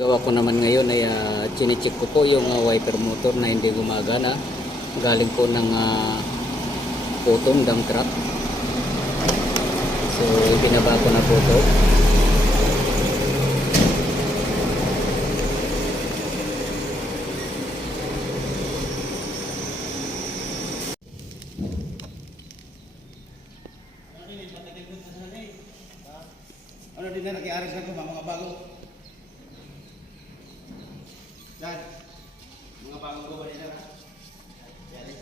Gawa ko naman ngayon ay chinecheck ko po yung wiper motor na hindi gumagana. Galing po ng putong dump truck. So ibinaba ko na po ito. Ano din na nag-i-aris na ito, mga bago. Yan. Mga bagong gawa nila ha. Yan eh.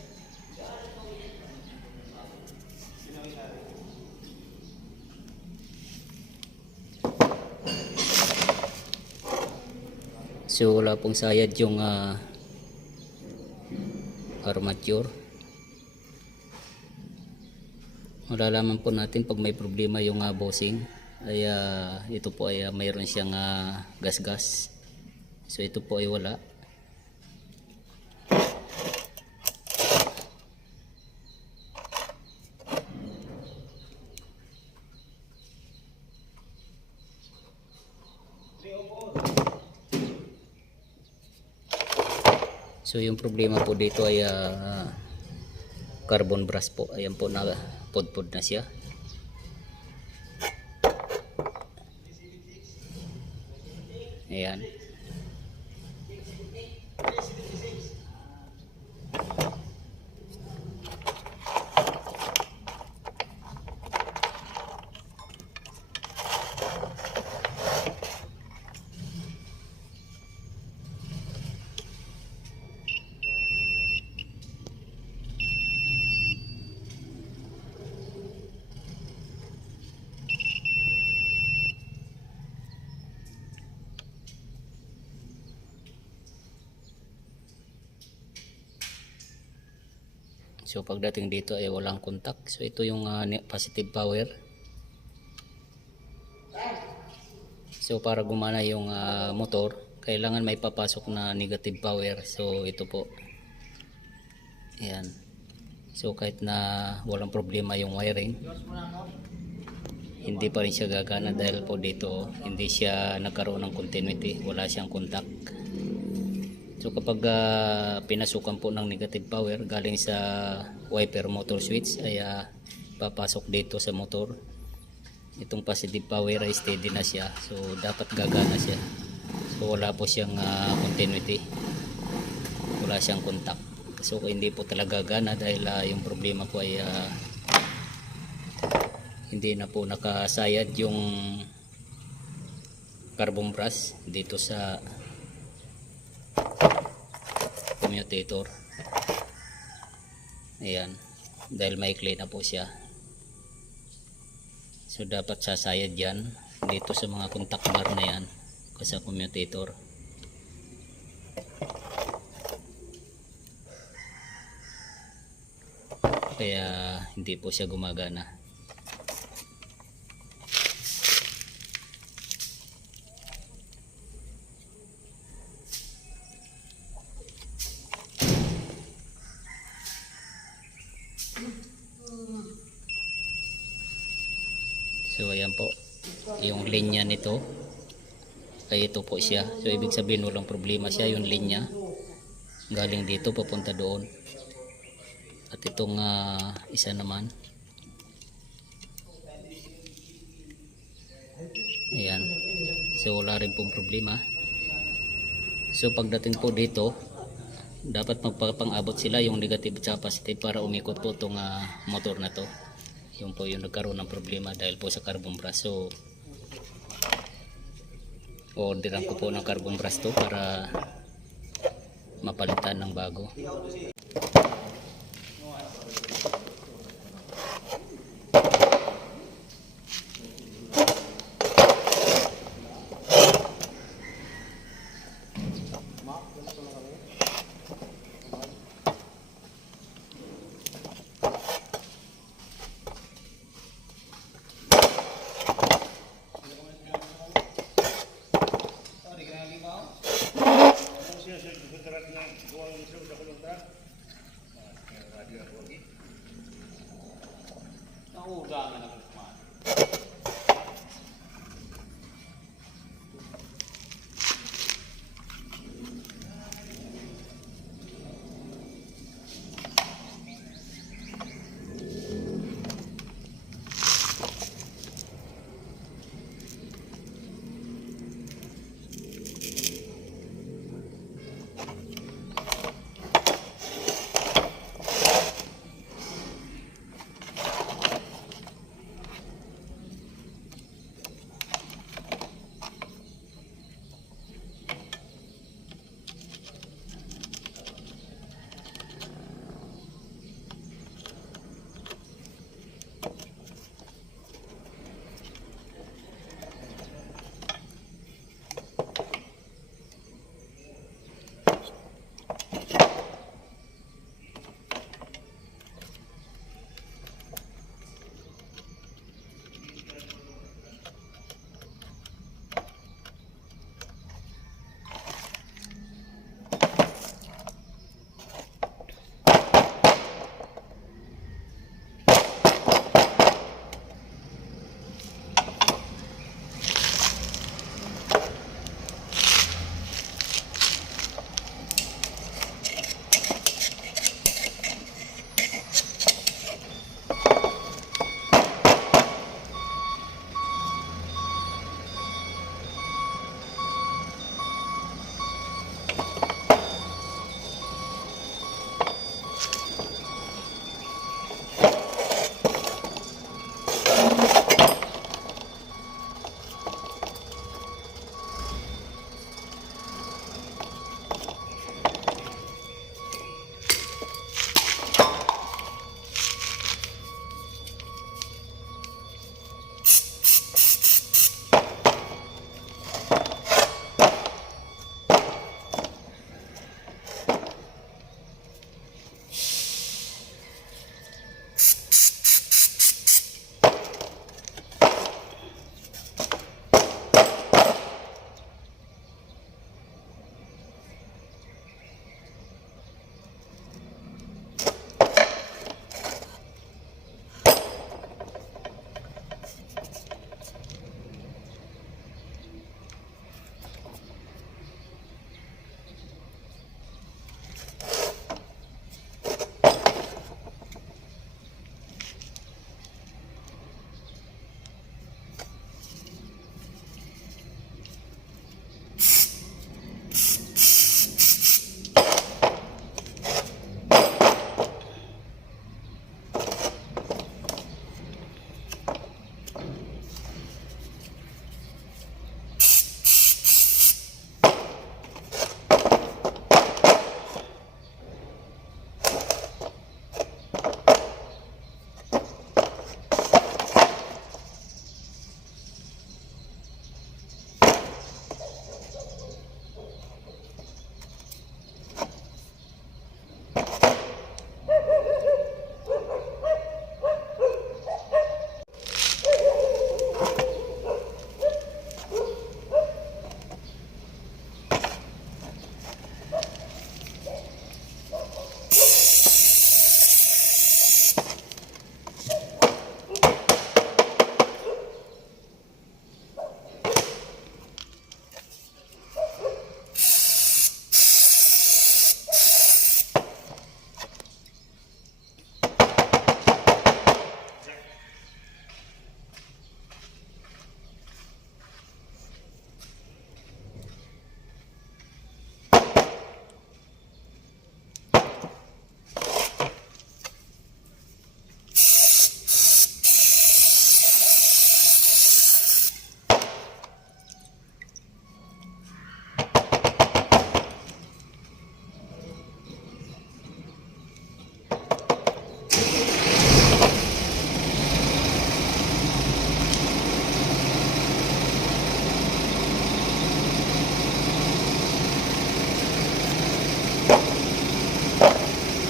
So wala pong sayad yung armature. Malalaman po natin pag may problema yung bossing. Ay ito po ay mayroon siyang gas-gas. So ito po ay wala. So yung problema po dito ay carbon brush po. Ayan po, na pod-pod na siya. Ayan. So pagdating dito ay walang contact. So ito yung positive power. So para gumana yung motor, kailangan may papasok na negative power. So ito po. Ayan. So kahit na walang problema yung wiring, hindi pa rin siya gagana dahil po dito hindi siya nagkaroon ng continuity. Wala siyang contact. So kapag pinasukan po ng negative power galing sa wiper motor switch ay papasok dito sa motor. Itong positive power ay steady na siya. So dapat gagana siya. So wala po siyang continuity. Wala siyang contact. So hindi po talaga gagana dahil yung problema po ay hindi na po nakasayad yung carbon brush dito sa commutator. Ayan, dahil maikli na po siya. So dapat sasayad yan dito sa mga contact bar na yan sa commutator. Kaya hindi po siya gumagana. So ayan po yung linya nito, ay ito po siya. So ibig sabihin walang problema siya, yung linya galing dito papunta doon. At itong isa naman, ayan. So wala rin pong problema. So pagdating po dito, dapat magpapang-abot sila yung negative at positive para umikot po itong motor na to. Yung po yung nagkaroon ng problema dahil po sa carbon brush. So orderan ko po ng carbon brush to para mapalitan ng bago. Nauugangan ako kumain.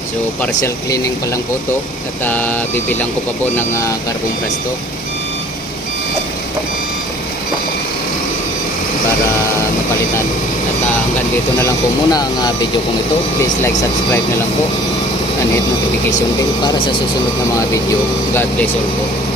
So partial cleaning pa lang po to at bibilang ko pa po ng carbon brush to para mapalitan. At hanggang dito na lang po muna ang video kong ito. Please like, subscribe na lang po and hit notification bell para sa susunod na mga video. God bless all po.